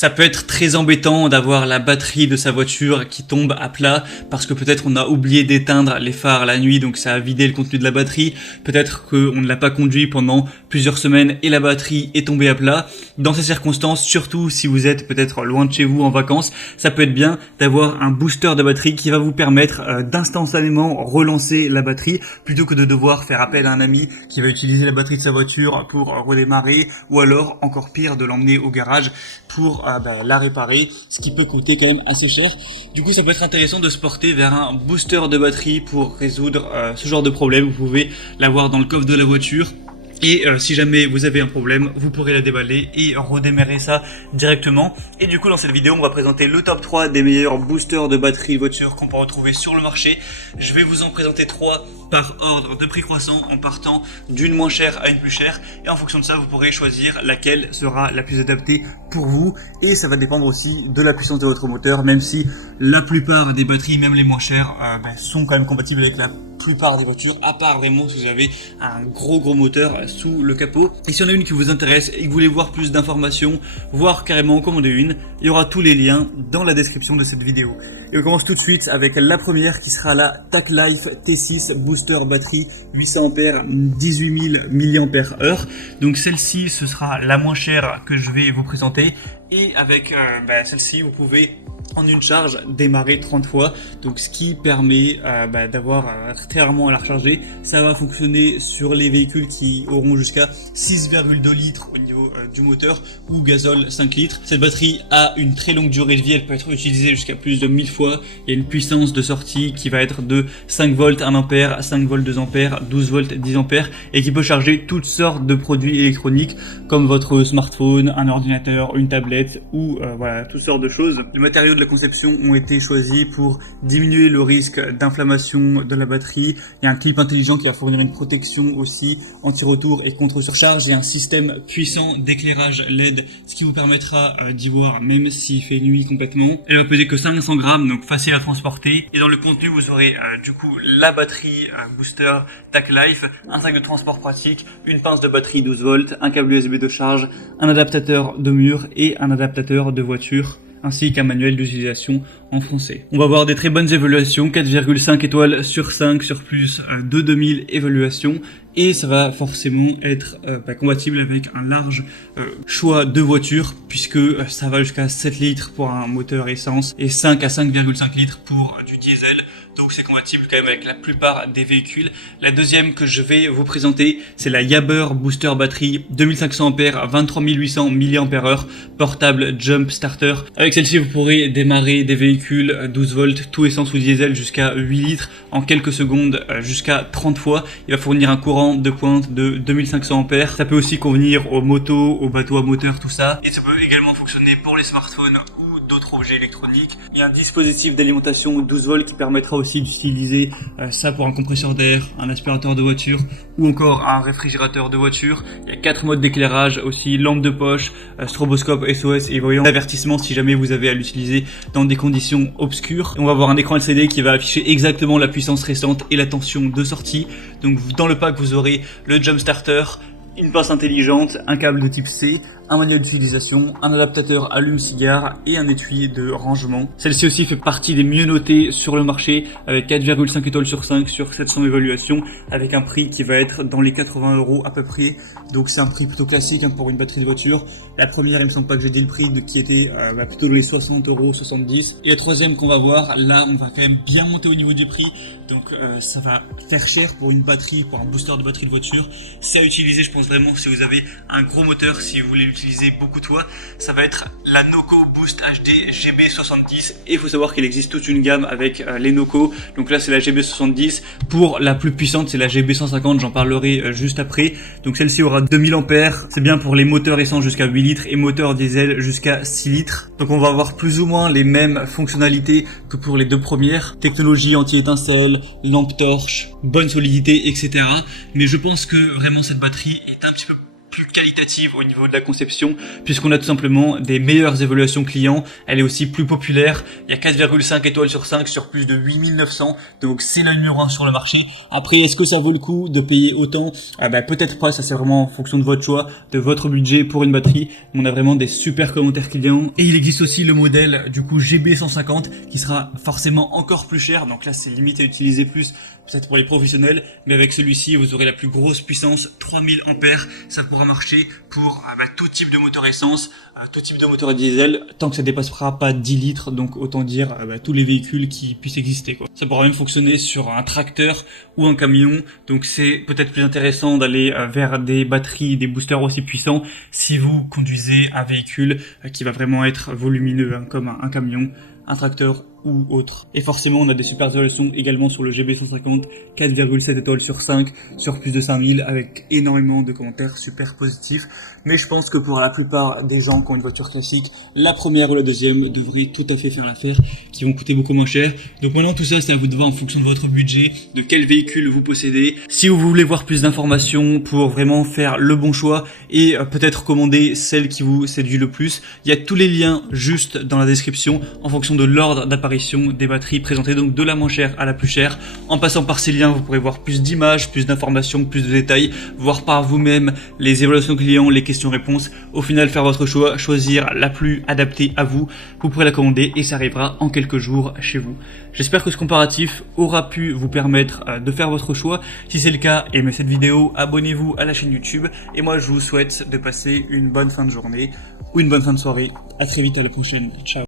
Ça peut être très embêtant d'avoir la batterie de sa voiture qui tombe à plat parce que peut-être on a oublié d'éteindre les phares la nuit, donc ça a vidé le contenu de la batterie. Peut-être qu'on ne l'a pas conduit pendant plusieurs semaines et la batterie est tombée à plat. Dans ces circonstances, surtout si vous êtes peut-être loin de chez vous en vacances, ça peut être bien d'avoir un booster de batterie qui va vous permettre d'instantanément relancer la batterie plutôt que de devoir faire appel à un ami qui va utiliser la batterie de sa voiture pour redémarrer, ou alors encore pire de l'emmener au garage pour la réparer, ce qui peut coûter quand même assez cher. Du coup, ça peut être intéressant de se porter vers un booster de batterie pour résoudre ce genre de problème. Vous pouvez l'avoir dans le coffre de la voiture. Et si jamais vous avez un problème, vous pourrez la déballer et redémarrer ça directement. Et du coup, dans cette vidéo, on va présenter le top 3 des meilleurs boosters de batterie voiture qu'on peut retrouver sur le marché. Je vais vous en présenter 3 par ordre de prix croissant en partant d'une moins chère à une plus chère. Et en fonction de ça, vous pourrez choisir laquelle sera la plus adaptée pour vous. Et ça va dépendre aussi de la puissance de votre moteur, même si la plupart des batteries, même les moins chères, sont quand même compatibles avec la plupart des voitures, à part vraiment si vous avez un gros moteur sous le capot. Et si on a une qui vous intéresse et que vous voulez voir plus d'informations, voire carrément commander une, il y aura tous les liens dans la description de cette vidéo. Et on commence tout de suite avec la première qui sera la TAClife T6 Booster Batterie 800 A 18 000 mAh. Donc celle-ci, ce sera la moins chère que je vais vous présenter. Et avec celle-ci, vous pouvez en une charge démarrer 30 fois, donc ce qui permet d'avoir très rarement à la recharger. Ça va fonctionner sur les véhicules qui auront jusqu'à 6,2 litres au niveau du moteur ou gazole 5 litres. Cette batterie a une très longue durée de vie, elle peut être utilisée jusqu'à plus de 1000 fois. Il y a une puissance de sortie qui va être de 5 volts 1 ampère, 5 volts 2 ampères, 12 volts 10 ampères et qui peut charger toutes sortes de produits électroniques comme votre smartphone, un ordinateur, une tablette ou toutes sortes de choses. Le matériau de la conception ont été choisis pour diminuer le risque d'inflammation de la batterie. Il y a un clip intelligent qui va fournir une protection aussi anti-retour et contre surcharge et un système puissant d'éclairage LED, ce qui vous permettra d'y voir même s'il fait nuit complètement. Elle va peser que 500 grammes, donc facile à transporter. Et dans le contenu, vous aurez du coup la batterie booster TAClife, un sac de transport pratique, une pince de batterie 12 volts, un câble USB de charge, un adaptateur de mur et un adaptateur de voiture, ainsi qu'un manuel d'utilisation en français. On va avoir des très bonnes évaluations, 4,5 étoiles sur 5 sur plus de 2000 évaluations, et ça va forcément être compatible avec un large choix de voitures, puisque ça va jusqu'à 7 litres pour un moteur essence et 5 à 5,5 litres pour du diesel. Donc c'est compatible quand même avec la plupart des véhicules. La deuxième que je vais vous présenter, c'est la Jabber Booster Batterie 2500 A 23 800 mAh portable Jump Starter. Avec celle-ci, vous pourrez démarrer des véhicules 12 volts, tout essence ou diesel jusqu'à 8 litres en quelques secondes, jusqu'à 30 fois. Il va fournir un courant de pointe de 2500 A. Ça peut aussi convenir aux motos, aux bateaux à moteur, tout ça. Et ça peut également fonctionner pour les smartphones d'autres objets électroniques. Il y a un dispositif d'alimentation 12 volts qui permettra aussi d'utiliser ça pour un compresseur d'air, un aspirateur de voiture ou encore un réfrigérateur de voiture. Il y a 4 modes d'éclairage aussi, lampe de poche, stroboscope SOS et voyant d'avertissement si jamais vous avez à l'utiliser dans des conditions obscures. Et on va avoir un écran LCD qui va afficher exactement la puissance restante et la tension de sortie. Donc dans le pack, vous aurez le Jump Starter, une pince intelligente, un câble de type C, un manuel d'utilisation, un adaptateur allume-cigare et un étui de rangement. Celle-ci aussi fait partie des mieux notées sur le marché avec 4,5 étoiles sur 5 sur 700 évaluations, avec un prix qui va être dans les 80 € à peu près. Donc c'est un prix plutôt classique pour une batterie de voiture. La première, il me semble pas que j'ai dit le prix, qui était plutôt dans les 60 €, 70. Et la troisième qu'on va voir, là on va quand même bien monter au niveau du prix. Donc ça va faire cher pour une batterie, pour un booster de batterie de voiture. C'est à utiliser, je pense vraiment, si vous avez un gros moteur, si vous voulez l'utiliser beaucoup de fois. Ça va être la Noco Boost HD GB70. Et il faut savoir qu'il existe toute une gamme avec les Noco. Donc là c'est la GB70. Pour la plus puissante, c'est la GB150, j'en parlerai juste après. Donc celle-ci aura 2000 ampères. C'est bien pour les moteurs essence jusqu'à 8 litres et moteurs diesel jusqu'à 6 litres. Donc on va avoir plus ou moins les mêmes fonctionnalités que pour les deux premières. Technologie anti-étincelle, lampe torche, bonne solidité, etc. Mais je pense que vraiment cette batterie est un petit peu plus qualitative au niveau de la conception, puisqu'on a tout simplement des meilleures évaluations clients. Elle est aussi plus populaire. Il y a 4,5 étoiles sur 5 sur plus de 8900. Donc c'est la numéro 1 sur le marché. Après, est-ce que ça vaut le coup de payer autant? Peut-être pas, ça c'est vraiment en fonction de votre choix, de votre budget pour une batterie. On a vraiment des super commentaires clients. Et il existe aussi le modèle du coup GB150 qui sera forcément encore plus cher. Donc là c'est limite à utiliser plus, peut-être pour les professionnels. Mais avec celui-ci, vous aurez la plus grosse puissance, 3000 ampères. Ça pourra marcher pour tout type de moteur essence, tout type de moteur diesel, tant que ça dépassera pas 10 litres. Donc autant dire tous les véhicules qui puissent exister, quoi. Ça pourra même fonctionner sur un tracteur ou un camion. Donc c'est peut-être plus intéressant d'aller vers des batteries, des boosters aussi puissants si vous conduisez un véhicule qui va vraiment être volumineux, comme un camion, un tracteur ou autre. Et forcément, on a des super évaluations également sur le GB150, 4,7 étoiles sur 5, sur plus de 5000, avec énormément de commentaires super positifs. Mais je pense que pour la plupart des gens qui ont une voiture classique, la première ou la deuxième devrait tout à fait faire l'affaire, qui vont coûter beaucoup moins cher. Donc maintenant, tout ça, c'est à vous de voir en fonction de votre budget, de quel véhicule vous possédez. Si vous voulez voir plus d'informations pour vraiment faire le bon choix et peut-être commander celle qui vous séduit le plus, il y a tous les liens juste dans la description en fonction de l'ordre d'apparition des batteries présentées, donc de la moins chère à la plus chère. En passant par ces liens, vous pourrez voir plus d'images, plus d'informations, plus de détails, voir par vous-même les évaluations clients, les questions-réponses. Au final, faire votre choix, choisir la plus adaptée à vous. Vous pourrez la commander et ça arrivera en quelques jours chez vous. J'espère que ce comparatif aura pu vous permettre de faire votre choix. Si c'est le cas, aimez cette vidéo, abonnez-vous à la chaîne YouTube et moi je vous souhaite de passer une bonne fin de journée ou une bonne fin de soirée. À très vite, à la prochaine. Ciao.